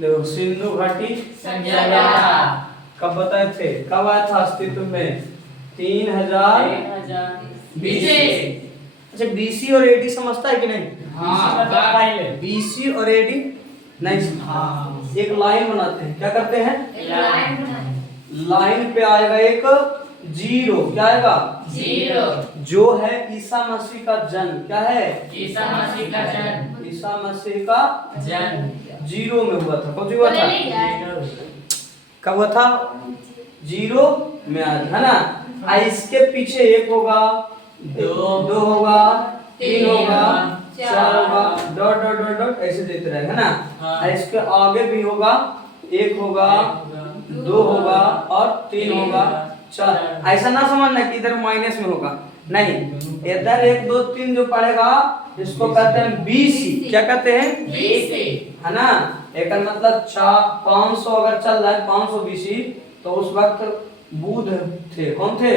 देखो सिंधु घाटी सभ्यता कब बताए थे, कब आया था अस्तित्व में? 3000 बीसी। अच्छा बीसी और एडी समझता है कि नहीं? हाँ पहले बीसी और एडी नहीं। हाँ एक लाइन बनाते हैं, क्या करते हैं? लाइन बनाए लाइन पे आएगा एक जीरो, क्या आएगा? जीरो। जो है ईसा मसीह का जन्म, क्या है? ईसा मसीह का जन्म ईसा मसीह का जन्म जीरो में हुआ था। कब हुआ था? कब हुआ था? जीरो में आया था, है ना? इसके पीछे एक होगा, दो होगा, तीन होगा, चार होगा, डॉट डॉट डॉट डॉट ऐसे देते रहेगा, है ना? हाँ। इसके आगे भी होगा, एक होगा, दो होगा और तीन होगा, चार। ऐसा ना समझना कि इधर माइनस में होगा, नहीं, इधर एक दो तीन जो पड़ेगा इसको कहते हैं बीसी। क्या कहते हैं? बीसी, है ना? एक मतलब 500 अगर चल रहा है 500 बीसी, तो उस वक्त बुध थे। कौन थे?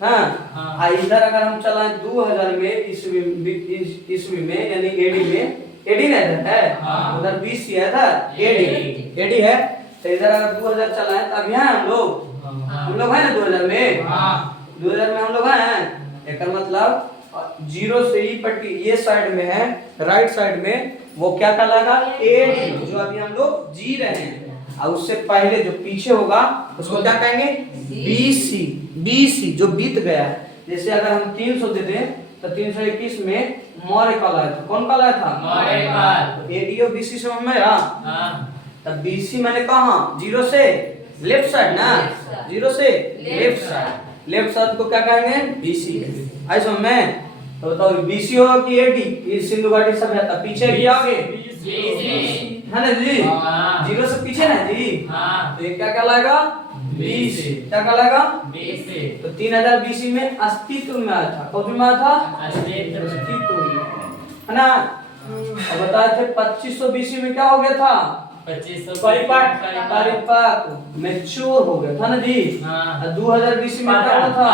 हाँ। इधर अगर हम चलाएं 2000 में ईस्वी में यानी एडी में, एडी ना इधर है, उधर बीसी है, इधर एडी है। तो इधर अगर 2000 चलाएं तो अभी हैं हम लोग हैं ना 2000 में। 2000 में हम लोग हैं। एक मतलब जीरो से ही पट्टी ये साइड में है, राइट साइड में, वो क्या कहलाएगा? एडी, जो अभी हम लोग जी रहे हैं। और उससे पहले जो पीछे होगा उसको क्या कहेंगे? बीसी। बीसी जो बीत गया है। जैसे अगर हम 300 दे दें तो 321 में मौर्य काल आया था। कौन काल आया था? मौर्य काल। एडी और बीसी समझ में आया? तब बीसी मैंने कहा जीरो से लेफ्ट साइड ना, जीरो से लेफ्ट साइड। लेफ्ट साइड को क्या कहेंगे? बीसी। आई समझ में? तो बताओ बीसी होगा कि एडी? ये सिंधु घाटी सभ्यता पीछे भी आगे है ना जी? जीरो से पीछे ना जी? तो ये क्या कहलाएगा? बीसी। क्या कहलाएगा? बीसी। तो 3000 बीसी में अस्तित्व में आया था। कौन में आया था? अस्तित्व में, है ना? अब बताए थे 2500 बीसी में क्या हो गया था? 2500 परिपक्व मैच्योर हो गया था ना जी? 2000 बीसी में क्या हुआ था?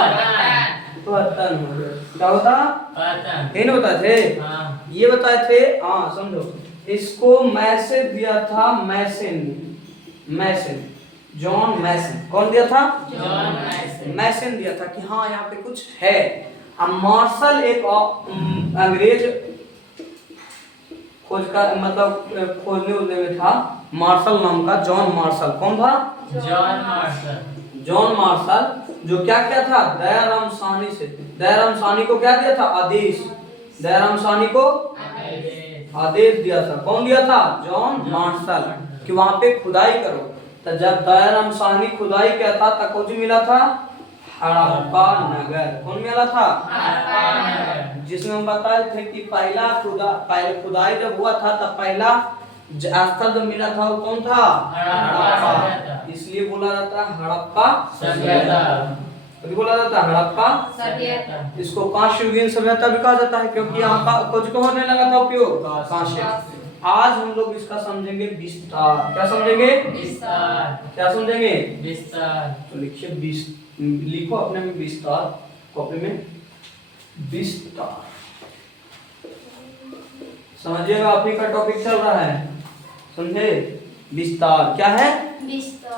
पतन हो गया। क्या होता? नहीं होता थे। ये बताए थे, हाँ समझो, इसको मैसेज दिया था मैसन, जॉन मैसन। कौन दिया था? जॉन मैसन दिया था कि हाँ यहाँ पे कुछ है। अब मार्शल एक अंग्रेज खोज का मतलब खोजने उड़ने में था, मार्शल नाम का, जॉन मार्शल। कौन था? जॉन मार्शल, जो क्या क्या था? दयाराम साहनी से, दयाराम साहनी को क्या दिया था? आदेश। दयाराम साहनी को आदेश दिया था। कौन दिया था? जॉन मार्शल, कि वहां पे खुदाई करो। तो जब दयाराम साहनी खुदाई किया था तब कुछ मिला था? हड़प्पा नगर। कौन मिला था? जिसमें हम बताए थे कि पहले खुदाई जब हुआ था तब पहला स्थल जो मिला था वो कौन था? हड़प्पा। इसलिए बोला जाता है हड़प्पा सभ्यता। बोला जाता है हड़प्पा सभ्यता। इसको कांस्य युगीन सभ्यता भी कहा जाता है, क्योंकि यहाँ का कुछ को होने लगा था उपयोग कांस्य। आज हम लोग इसका समझेंगे विस्तार। क्या समझेंगे? विस्तार। क्या समझेंगे? विस्तार। तो लिखिए, लिखो अपने में विस्तार, कॉपी में विस्तार। समझिएगा, आप ही का टॉपिक चल रहा है, समझे? विस्तार क्या है?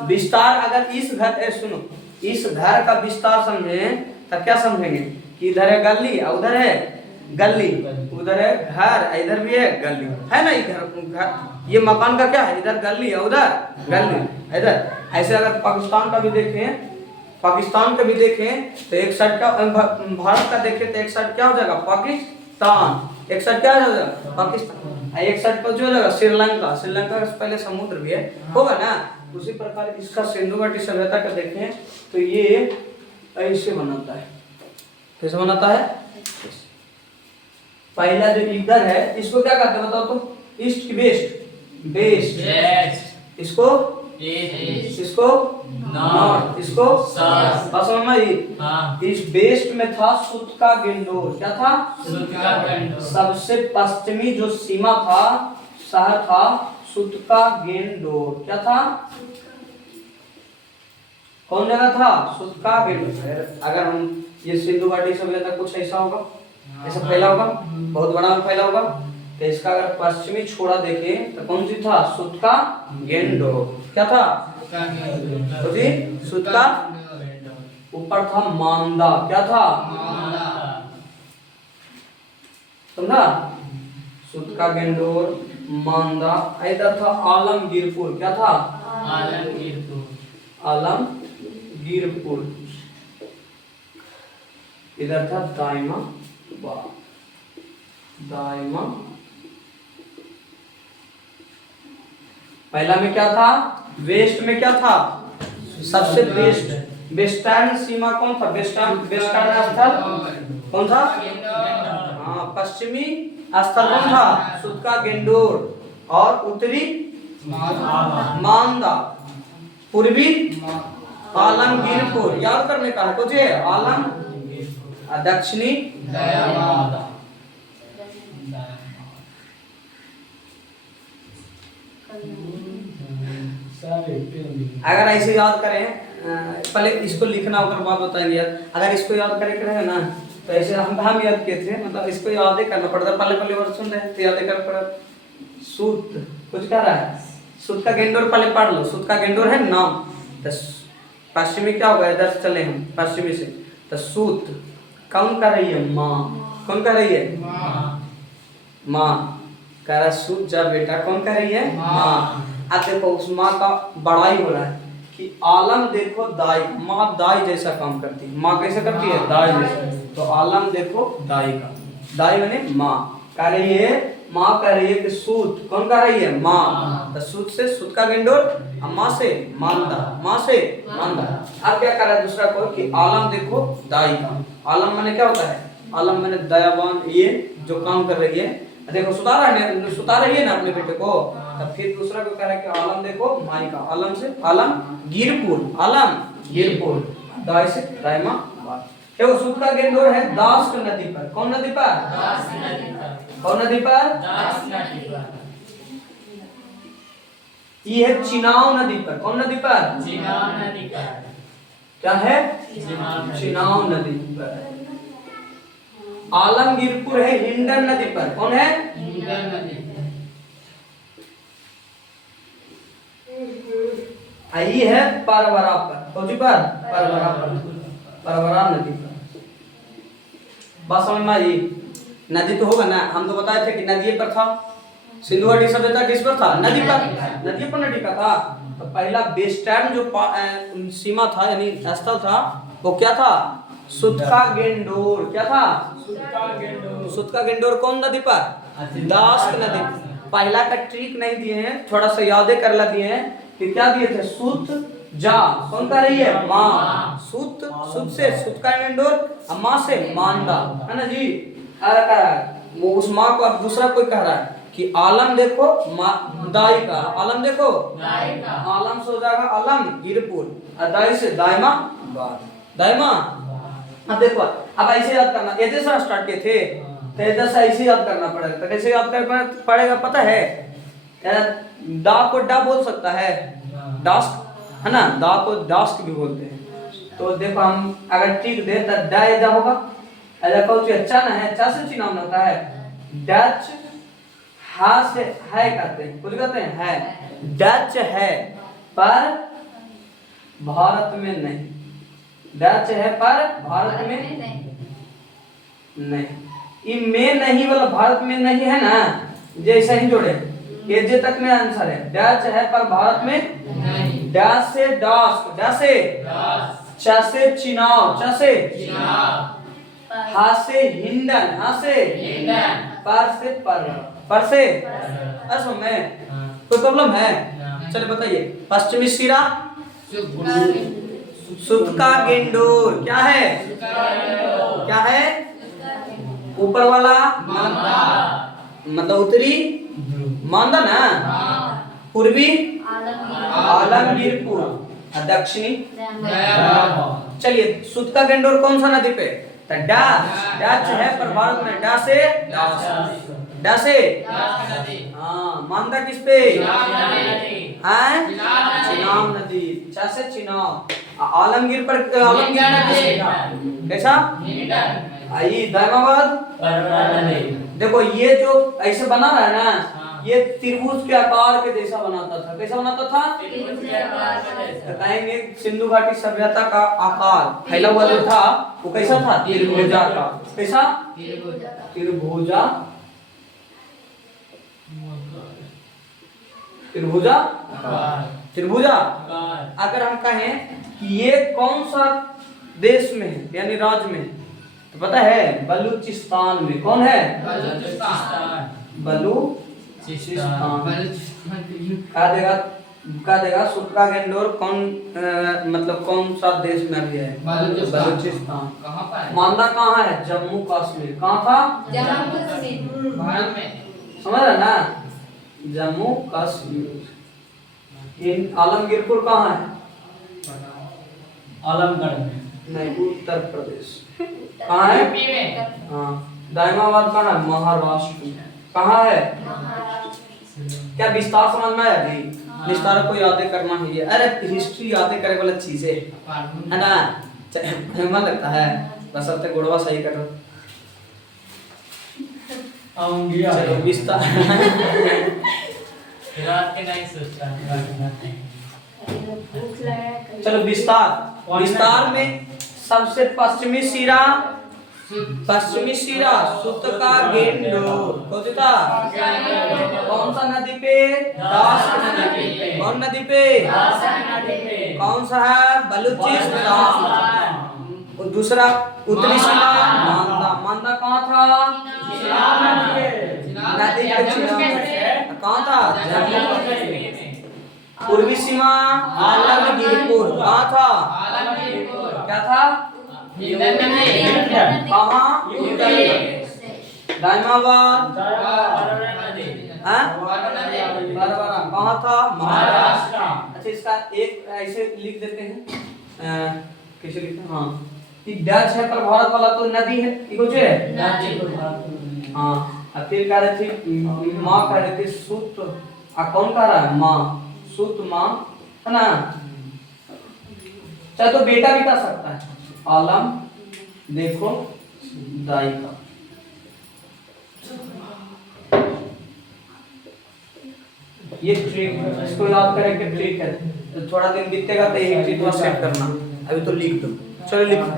विस्तार। अगर इस घर सुनो, इस घर का विस्तार समझे तो क्या समझेंगे? कि इधर है गली, उधर है गली, उधर है घर, इधर भी है गली, है ना? घर ये मकान का क्या है? इधर गली है, उधर गली, इधर। ऐसे अगर पाकिस्तान का भी देखें, पाकिस्तान का भी देखें तो एक साइड का, भारत का देखें तो एक साइड क्या हो जाएगा? पाकिस्तान। एक साइड क्या हो जाएगा? पाकिस्तान। एक साइड पर जो हो जाएगा श्रीलंका। श्रीलंका का पहले समुद्र भी है, होगा ना? उसी प्रकार इसका सिंधु घाटी सभ्यता का देखें तो ये ऐसे बनाता है। कैसे बनाता है? पहला जो इधर है इसको क्या कहते हैं बताओ तो? ईस्ट की वेस्ट? वेस्ट। इसको ईस्ट, इसको नॉर्थ, इसको साउथ। बस समझ। इस वेस्ट में था सुत का गेंडोर। क्या था? सुत का गेंडोर। सबसे पश्चिमी जो सीमा था, शहर था सुत का गेंडोर। क्या था? कौन जगह था? सुत का गेंडोर। अगर हम ये सिंधु घाटी सभ्यता कुछ ऐसा होगा, ऐसा फैला होगा, बहुत बड़ा फैला होगा, तो इसका अगर पश्चिमी छोड़ा देखें तो कौन सी था? सुत का गेंडोर। क्या था? तो जी सुत का ऊपर था मांदा। क्या था? समझा? सुत का गेंडोर, मांदा। इधर था आलमगीरपुर। क्या था? आलमगीरपुर। इधर था दाइमा बाग। दाइमा पहला में क्या था? वेस्ट में क्या था? सबसे वेस्टर्न सीमा कौन था? वेस्टर्न स्थल कौन था? हाँ, पश्चिमी स्थल कौन था? सुत का गेंडोर। और उत्तरी मांदा। पूर्वी आलमगीरपुर। याद करने का है कुछ? आलम। दक्षिणी अगर ऐसे याद करें, पहले इसको लिखना होकर बाद बताएंगे यार। अगर इसको याद करे रहे ना तो ऐसे हम याद किए थे, मतलब इसको याद ही करना पड़ता। पहले वर्ड सुन रहे तो याद कर पड़ा। सूत कुछ कह रहा है? सूत का गेंडोर पहले पढ़ लो। सूत का गेंडोर है नाम। तो पश्चिमी क्या होगा? इधर से चले हम पश्चिमी से। तो सूत कौन कर रही है? माँ। कौन कर रही है? माँ कह रहा सूत जा बेटा। कौन कर रही है? माँ। अब देखो उस माँ का बड़ाई हो रहा है कि आलम देखो दाई। माँ दाई जैसा काम करती है। माँ कैसे करती है? दाई जैसा। तो आलम देखो दाई का। दाई बने माँ। कह रही है, माँ कह रही है कि सूत। कौन कह रही है? माँ। तो सूत से सुत का गेंडोर, माँ से मांदा। माँ से मांदा। अब क्या कर रहा है दूसरा को कि आलम देखो दाई का। आलम माने क्या होता है? आलम माने दयावान, ये जो काम कर रही है। देखो सुता रही है ना अपने बेटे को। तब फिर दूसरा को कह रहा है कि आलम देखो माई का। आलम से आलम गिरपुर। आलम गिरपुर। दाई से दाइमा बाग। देखो सुत का गेंडोर है दास नदी पर। कौन नदी पर? कौन नदी पर? ये है चिनाव नदी पर। कौन नदी पर? क्या है? चिनाव नदी पर। आलमगीरपुर है हिंडन नदी पर। कौन है? आई है परवरा पर। कौन सी पर? परवरा पर। परवरा नदी पर। बात समझ में आई? नदी तो होगा ना। हम तो बताए थे कि नदी पर था। सिंधु घाटी सभ्यता किस पर था? नदी पर। नदी पर नदी का था। तो पहला वेस्टर्न जो सीमा था यानी स्थल था वो क्या था? सुत का गेंडोर। क्या था? सुत का गेंडोर कौन नदी पर? दास नदी। पहला का ट्रिक नहीं दिए हैं, थोड़ा सा यादें कर ला दिए हैं कि क्या दिए थे? सुत जा। कौन कर रही है? माँ। सुत सुत से सुत का गेंडोर, माँ से मांदा। है ना जी? अरे कह रहा है वो उस माँ को। अब दूसरा कोई कह रहा है कि आलम देखो दाई का। आलम देखो आलम से हो जाएगा आलम गिरपुर। दाई से दाइमा बाग। दाइमा। अब देखो अब ऐसे याद करना। ऐसे से स्टार्ट किए थे तो इधर से ऐसे याद करना पड़ेगा। तो कैसे याद करना पड़ेगा पता है? डा को डा बोल सकता है, डास्क है ना। डा को डास्क भी बोलते हैं। तो देखो हम अगर टिक दे तो डा ऐसा होगा। ऐसा कौन अच्छा ना है? चा से चिन्ह होता है। डच हा से है कहते हैं। कुछ कहते हैं है। डच है पर भारत में नहीं। डच है पर भारत में नहीं। ये में नहीं वाला भारत में नहीं है ना। जैसे ही जोड़े ये जे तक में आंसर है। डच है पर भारत में नहीं। डच से डास्क। डच से चा से चिनाव। चा से हा से हिंडन। हा से पर से पर से असम में कोई प्रॉब्लम है? चलिए बताइए। पश्चिमी सिरा सुत का गेंडोर। क्या है? क्या है? ऊपर वाला मतलब उत्तरी मांदा ना। पूर्वी आलमगीरपुर। दक्षिणी चलिए सुत का गेंडोर कौन सा नदी पे? डच है पर भारत में। डा से डा से हाँ। मांदा किस पे? चिनाब नदी। चा से चिनाब। आलमगीर पर आलमगीर किस? कैसा? आई दाइमाबाद देखो ये जो ऐसे बना रहा है ना, हाँ। ये त्रिभुज के आकार के जैसा बनाता था। कैसा बनाता था? त्रिभुज के आकार का जैसा। कहेंगे सिंधु घाटी सभ्यता का आकार फैला हुआ जो था वो कैसा था? त्रिभुजा का। कैसा? त्रिभुज। त्रिभुजा। त्रिभुजा। आकार। त्रिभुजा। आकार। अगर हम कहें कि ये कौन सा देश में है, यानी राज्य में है, तो पता है बलूचिस्तान में। कौन है? बलूचिस्तान। बलूचिस्तान। क्या देगा सुक्का गेंडोर कौन मतलब कौन सा देश में अभी है? बलूचिस्तान। कहाँ पर है? मानदा कहाँ है? जम्मू कश्मीर। कहाँ था? जम्मू कश्मीर। भारत में। समझ रहे ना? जम्मू कश्मीर। इन आलमगीरपुर कहाँ है? आलमगढ़ में। नहीं, उत्तर प्रदेश। कहाँ है? यूपी में। हाँ। दाइमाबाद कहाँ है? महाराष्ट्र में। कहाँ है? क्या विस्तार समझ में आया जी? विस्तार को यादें करना है ये। अरे हिस्ट्री यादें करे वाला चीज है ना? मन लगता है बस अब तक गुड़वा सही कर रहा। चलो विस्तार। रात के नहीं सोचता। चलो विस्तार। विस्तार में सबसे पश्चिमी सिरा सुत का गेंडोर। कौन सा था? कौन सा नदी पे? दास नदी पे। कौन नदी पे? कौन सा है? बलूचिस्तान। और दूसरा उत्तरी सीमा मांदा। मांदा कहाँ था? नदी के किनारे। कहाँ था? जम्मू कश्मीर। पूर्वी सीमा आलमगीरपुर। कहाँ था? क्या था? कहाँ? दाइमाबाद। हाँ? बरबरा। कहाँ था? महाराष्ट्र। अच्छा इसका एक ऐसे लिख देते हैं। कैसे लिखते हैं? हाँ कि डच है पर भारत वाला तो नदी है। ठीक हो जाए? हाँ। अब फिर कह रहे थे माँ कह रहे थे सुत। कौन कह रहा है? माँ। सुत माँ है ना? चाहे तो बेटा भी कर सकता है। आलम देखो दाई का। ये ट्रिक है, इसको याद करें कि ट्रिक है। तो थोड़ा दिन बीतेगा तो एक ट्रिक सेट करना। अभी तो लिख दो। चलो लिखो।